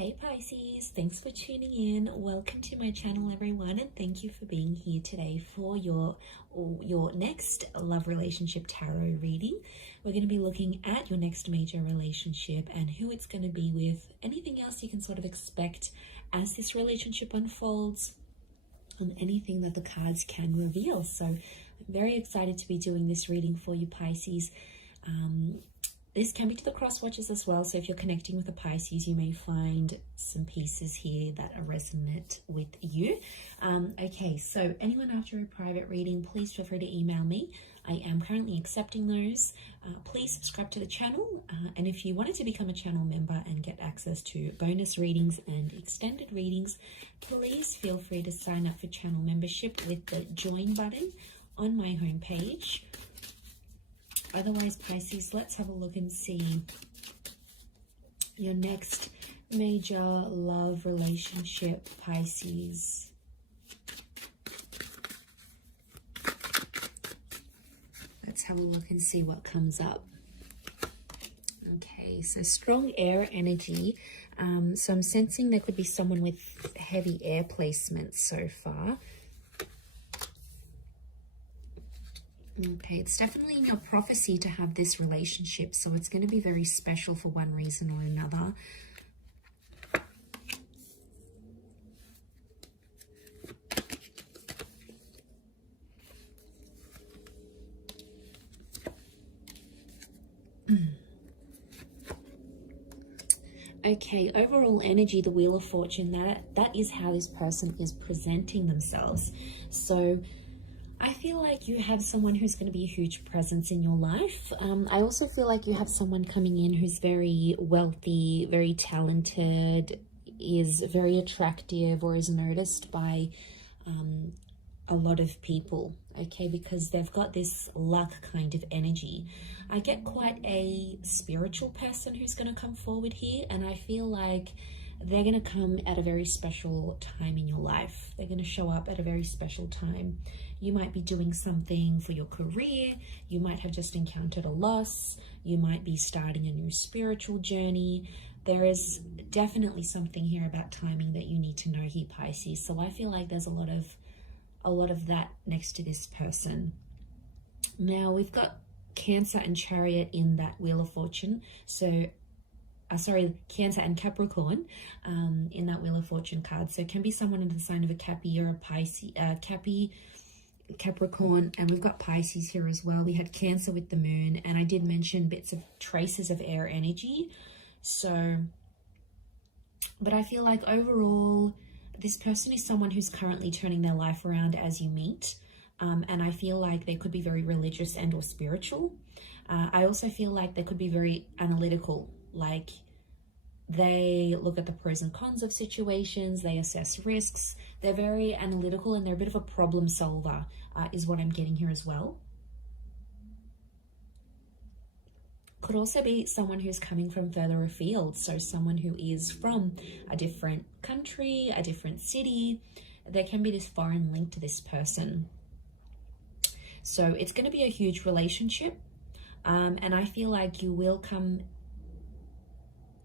Hey Pisces, thanks for tuning in. Welcome to my channel everyone, and thank you for being here today for your next love relationship tarot reading. We're going to be looking at your next major relationship and who it's going to be with, anything else you can sort of expect as this relationship unfolds, and anything that the cards can reveal. So I'm very excited to be doing this reading for you Pisces. This can be to the cross watchers as well, so if you're connecting with a Pisces, you may find some pieces here that are resonant with you. Okay, so anyone after a private reading, please feel free to email me. I am currently accepting those. Please subscribe to the channel, and if you wanted to become a channel member and get access to bonus readings and extended readings, please feel free to sign up for channel membership with the join button on my homepage. Otherwise, Pisces, let's have a look and see your next major love relationship, Pisces. Let's have a look and see what comes up. Okay, so strong air energy. So I'm sensing there could be someone with heavy air placements so far. Okay, it's definitely in your prophecy to have this relationship, so it's going to be very special for one reason or another. Okay, overall energy, the Wheel of Fortune, that is how this person is presenting themselves. So I feel like you have someone who's going to be a huge presence in your life. I also feel like you have someone coming in who's very wealthy, very talented, is very attractive, or is noticed by a lot of people, okay, because they've got this luck kind of energy. I get quite a spiritual person who's going to come forward here, and I feel like they're going to come at a very special time in your life. They're going to show up at a very special time. You might be doing something for your career. You might have just encountered a loss. You might be starting a new spiritual journey. There is definitely something here about timing that you need to know here, Pisces. So I feel like there's a lot of that next to this person. Now we've got Cancer and Chariot in that Wheel of Fortune. So Cancer and Capricorn in that Wheel of Fortune card. So it can be someone in the sign of a Cappy or a Pisces, Capricorn, and we've got Pisces here as well. We had Cancer with the moon, and I did mention bits of traces of air energy. So, but I feel like overall, this person is someone who's currently turning their life around as you meet. And I feel like they could be very religious and or spiritual. I also feel like they could be very analytical. Like they look at the pros and cons of situations, they assess risks, they're very analytical, and they're a bit of a problem solver, is what I'm getting here as well. Could also be someone who's coming from further afield, so someone who is from a different country, a different city. There can be this foreign link to this person. So it's going to be a huge relationship, and I feel like you will come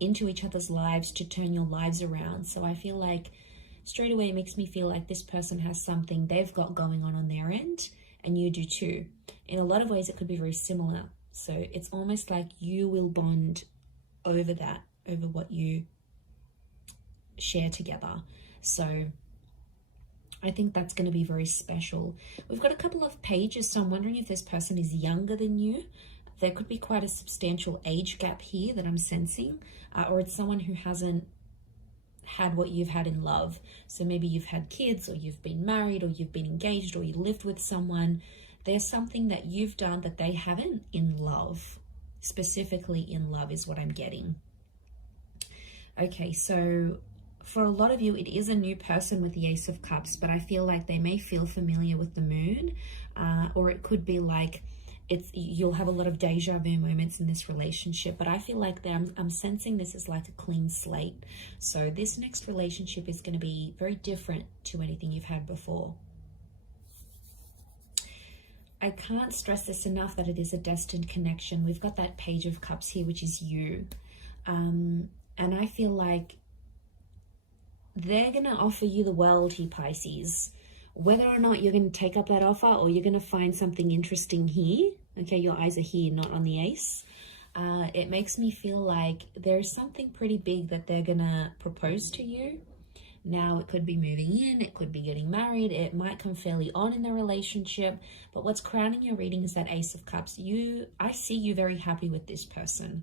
into each other's lives to turn your lives around. So I feel like straight away it makes me feel like this person has something they've got going on their end, and you do too. In a lot of ways it could be very similar. So it's almost like you will bond over that, over what you share together. So I think that's going to be very special. We've got a couple of pages, so I'm wondering if this person is younger than you. There could be quite a substantial age gap here that I'm sensing, or it's someone who hasn't had what you've had in love. So maybe you've had kids, or you've been married, or you've been engaged, or you lived with someone. There's something that you've done that they haven't in love. Specifically in love is what I'm getting. Okay, so for a lot of you, it is a new person with the Ace of Cups, but I feel like they may feel familiar with the moon, or it could be like you'll have a lot of deja vu moments in this relationship, but I feel like I'm sensing this is like a clean slate. So this next relationship is going to be very different to anything you've had before. I can't stress this enough that it is a destined connection. We've got that Page of Cups here, which is you. And I feel like they're going to offer you the world here, Pisces. Whether or not you're going to take up that offer or you're going to find something interesting here, okay, your eyes are here, not on the ace. It makes me feel like there's something pretty big that they're going to propose to you. Now, it could be moving in, it could be getting married, it might come fairly on in the relationship, but what's crowning your reading is that Ace of Cups. I see you very happy with this person,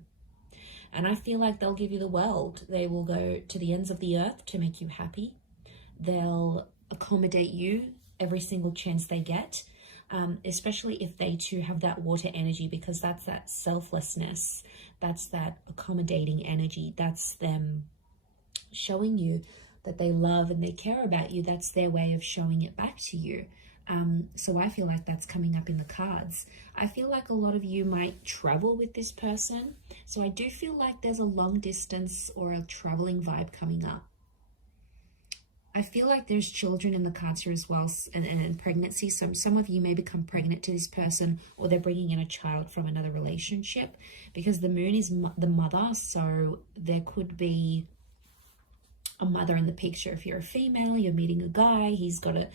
and I feel like they'll give you the world. They will go to the ends of the earth to make you happy. They'll accommodate you every single chance they get, especially if they too have that water energy, because that's that selflessness, that's that accommodating energy, that's them showing you that they love and they care about you. That's their way of showing it back to you. So I feel like that's coming up in the cards. I feel like a lot of you might travel with this person. So I do feel like there's a long distance or a traveling vibe coming up. I feel like there's children in the cards here as well, and pregnancy. Some of you may become pregnant to this person, or they're bringing in a child from another relationship, because the moon is the mother. So there could be a mother in the picture. If you're a female, you're meeting a guy, he's got a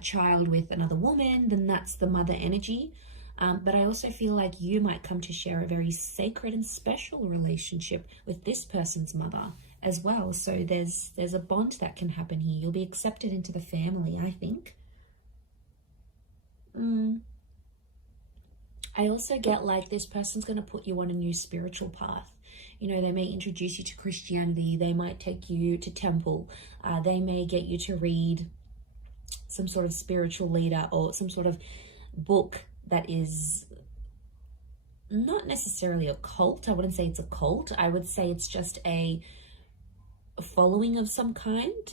child with another woman, then that's the mother energy. But I also feel like you might come to share a very sacred and special relationship with this person's mother as well. So there's a bond that can happen here. You'll be accepted into the family, I think. I also get like this person's going to put you on a new spiritual path. You know, they may introduce you to Christianity. They might take you to temple. They may get you to read some sort of spiritual leader or some sort of book that is not necessarily a cult. I wouldn't say it's a cult. I would say it's just a following of some kind.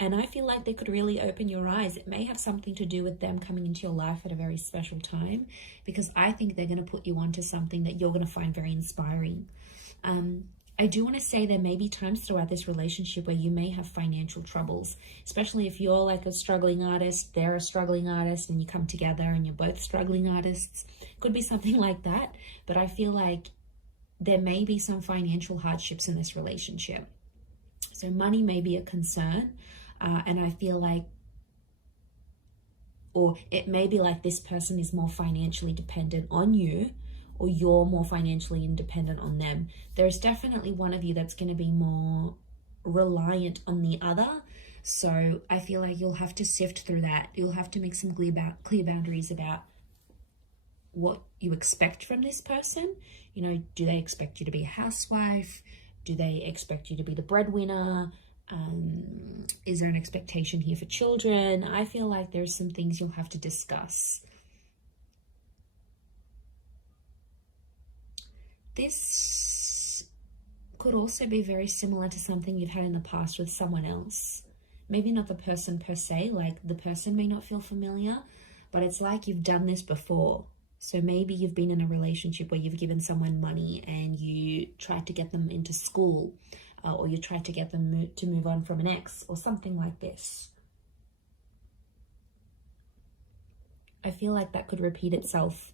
And I feel like they could really open your eyes. It may have something to do with them coming into your life at a very special time, because I think they're going to put you onto something that you're going to find very inspiring. I do want to say there may be times throughout this relationship where you may have financial troubles, especially if you're like a struggling artist, they're a struggling artist, and you come together and you're both struggling artists. Could be something like that, but I feel like there may be some financial hardships in this relationship. So money may be a concern, and I feel like, or it may be like this person is more financially dependent on you, or you're more financially independent on them. There's definitely one of you that's going to be more reliant on the other. So I feel like you'll have to sift through that. You'll have to make some clear boundaries about what you expect from this person. You know, do they expect you to be a housewife? Do they expect you to be the breadwinner? Is there an expectation here for children? I feel like there's some things you'll have to discuss. This could also be very similar to something you've had in the past with someone else. Maybe not the person per se, like the person may not feel familiar, but it's like you've done this before. So maybe you've been in a relationship where you've given someone money and you tried to get them into school, or you tried to get them to move on from an ex, or something like this. I feel like that could repeat itself.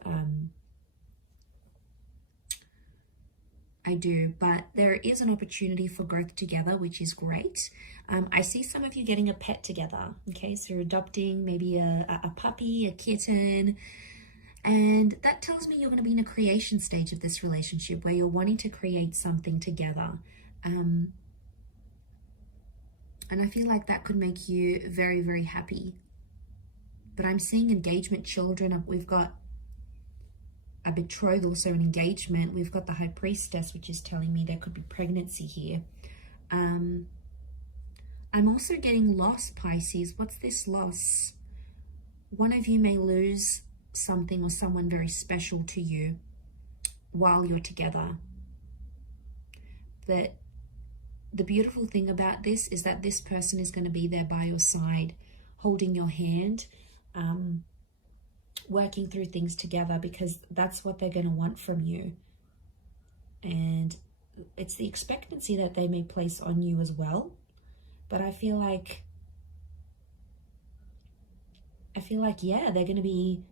I do, but there is an opportunity for growth together, which is great. I see some of you getting a pet together, okay? So you're adopting maybe a puppy, a kitten, and that tells me you're going to be in a creation stage of this relationship where you're wanting to create something together. And I feel like that could make you very, very happy. But I'm seeing engagement children. We've got a betrothal, so an engagement. We've got the High Priestess, which is telling me there could be pregnancy here. I'm also getting loss, Pisces. What's this loss? One of you may lose something or someone very special to you while you're together. But the beautiful thing about this is that this person is going to be there by your side, holding your hand, working through things together, because that's what they're going to want from you. And it's the expectancy that they may place on you as well. But I feel like, yeah, they're going to be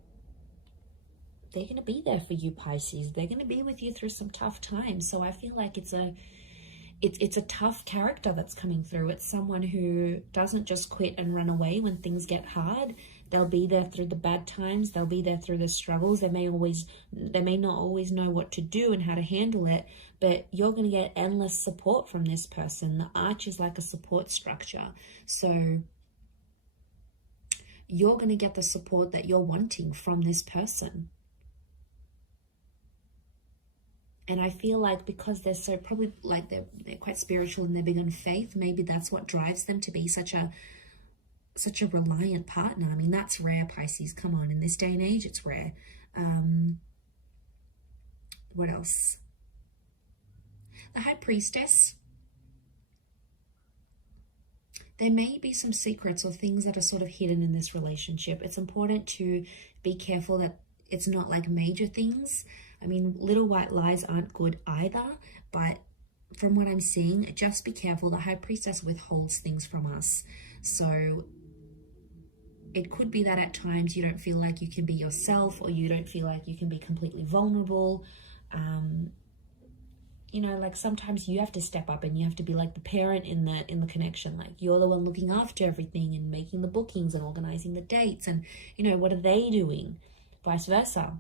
there for you, Pisces. They're going to be with you through some tough times. So I feel like it's it's a tough character that's coming through. It's someone who doesn't just quit and run away when things get hard. They'll be there through the bad times. They'll be there through the struggles. They may not always know what to do and how to handle it, but you're going to get endless support from this person. The arch is like a support structure. So you're going to get the support that you're wanting from this person. And I feel like because they're so probably like they're quite spiritual and they're big on faith, maybe that's what drives them to be such a reliant partner. I mean, that's rare, Pisces. Come on, in this day and age, it's rare. What else? The High Priestess. There may be some secrets or things that are sort of hidden in this relationship. It's important to be careful that it's not like major things. I mean, little white lies aren't good either, but from what I'm seeing, just be careful. The High Priestess withholds things from us. So it could be that at times you don't feel like you can be yourself, or you don't feel like you can be completely vulnerable. You know, like sometimes you have to step up and you have to be like the parent in the connection. Like you're the one looking after everything and making the bookings and organizing the dates. And, you know, what are they doing? Vice versa.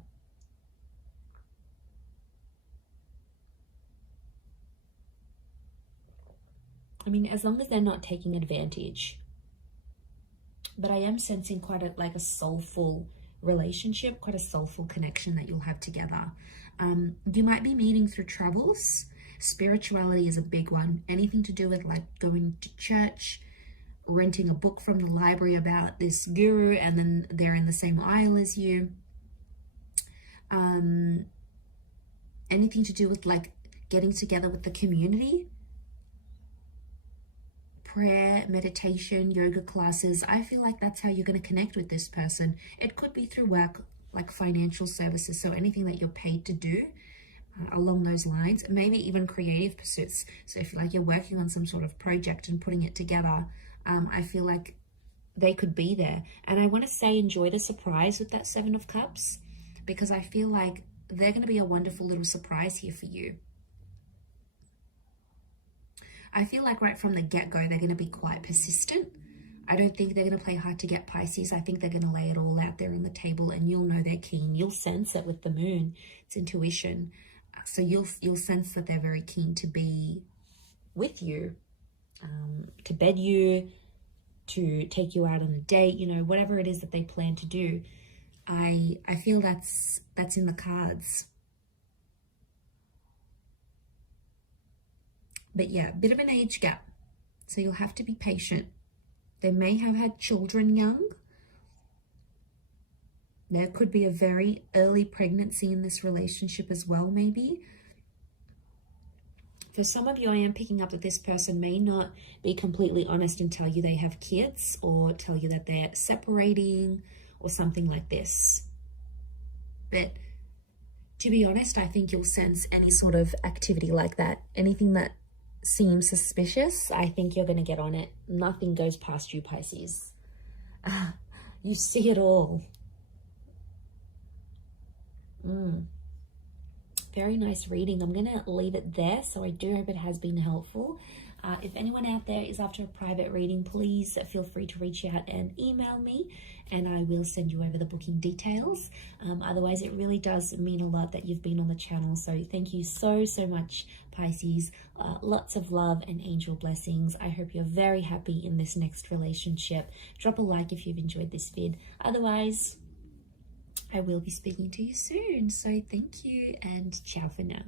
I mean, as long as they're not taking advantage. But I am sensing quite a soulful relationship, quite a soulful connection that you'll have together. You might be meeting through travels. Spirituality is a big one. Anything to do with like going to church, renting a book from the library about this guru, and then they're in the same aisle as you. Anything to do with like getting together with the community. Prayer, meditation, yoga classes. I feel like that's how you're going to connect with this person. It could be through work, like financial services. So anything that you're paid to do along those lines, maybe even creative pursuits. So if like you're working on some sort of project and putting it together, I feel like they could be there. And I want to say enjoy the surprise with that Seven of Cups, because I feel like they're going to be a wonderful little surprise here for you. I feel like right from the get-go, they're going to be quite persistent. I don't think they're going to play hard to get, Pisces. I think they're going to lay it all out there on the table, and you'll know they're keen. You'll sense it with the moon. It's intuition. So you'll sense that they're very keen to be with you, to bed you, to take you out on a date, you know, whatever it is that they plan to do. I feel that's in the cards. But yeah, a bit of an age gap. So you'll have to be patient. They may have had children young. There could be a very early pregnancy in this relationship as well, maybe. For some of you, I am picking up that this person may not be completely honest and tell you they have kids, or tell you that they're separating or something like this. But to be honest, I think you'll sense any sort of activity like that. Anything that seems suspicious, I think you're going to get on it. Nothing goes past you, Pisces. You see it all. Very nice reading. I'm going to leave it there. So I do hope it has been helpful. If anyone out there is after a private reading, please feel free to reach out and email me, and I will send you over the booking details. Otherwise, it really does mean a lot that you've been on the channel. So thank you so much, Pisces. Lots of love and angel blessings. I hope you're very happy in this next relationship. Drop a like if you've enjoyed this vid. Otherwise, I will be speaking to you soon. So thank you, and ciao for now.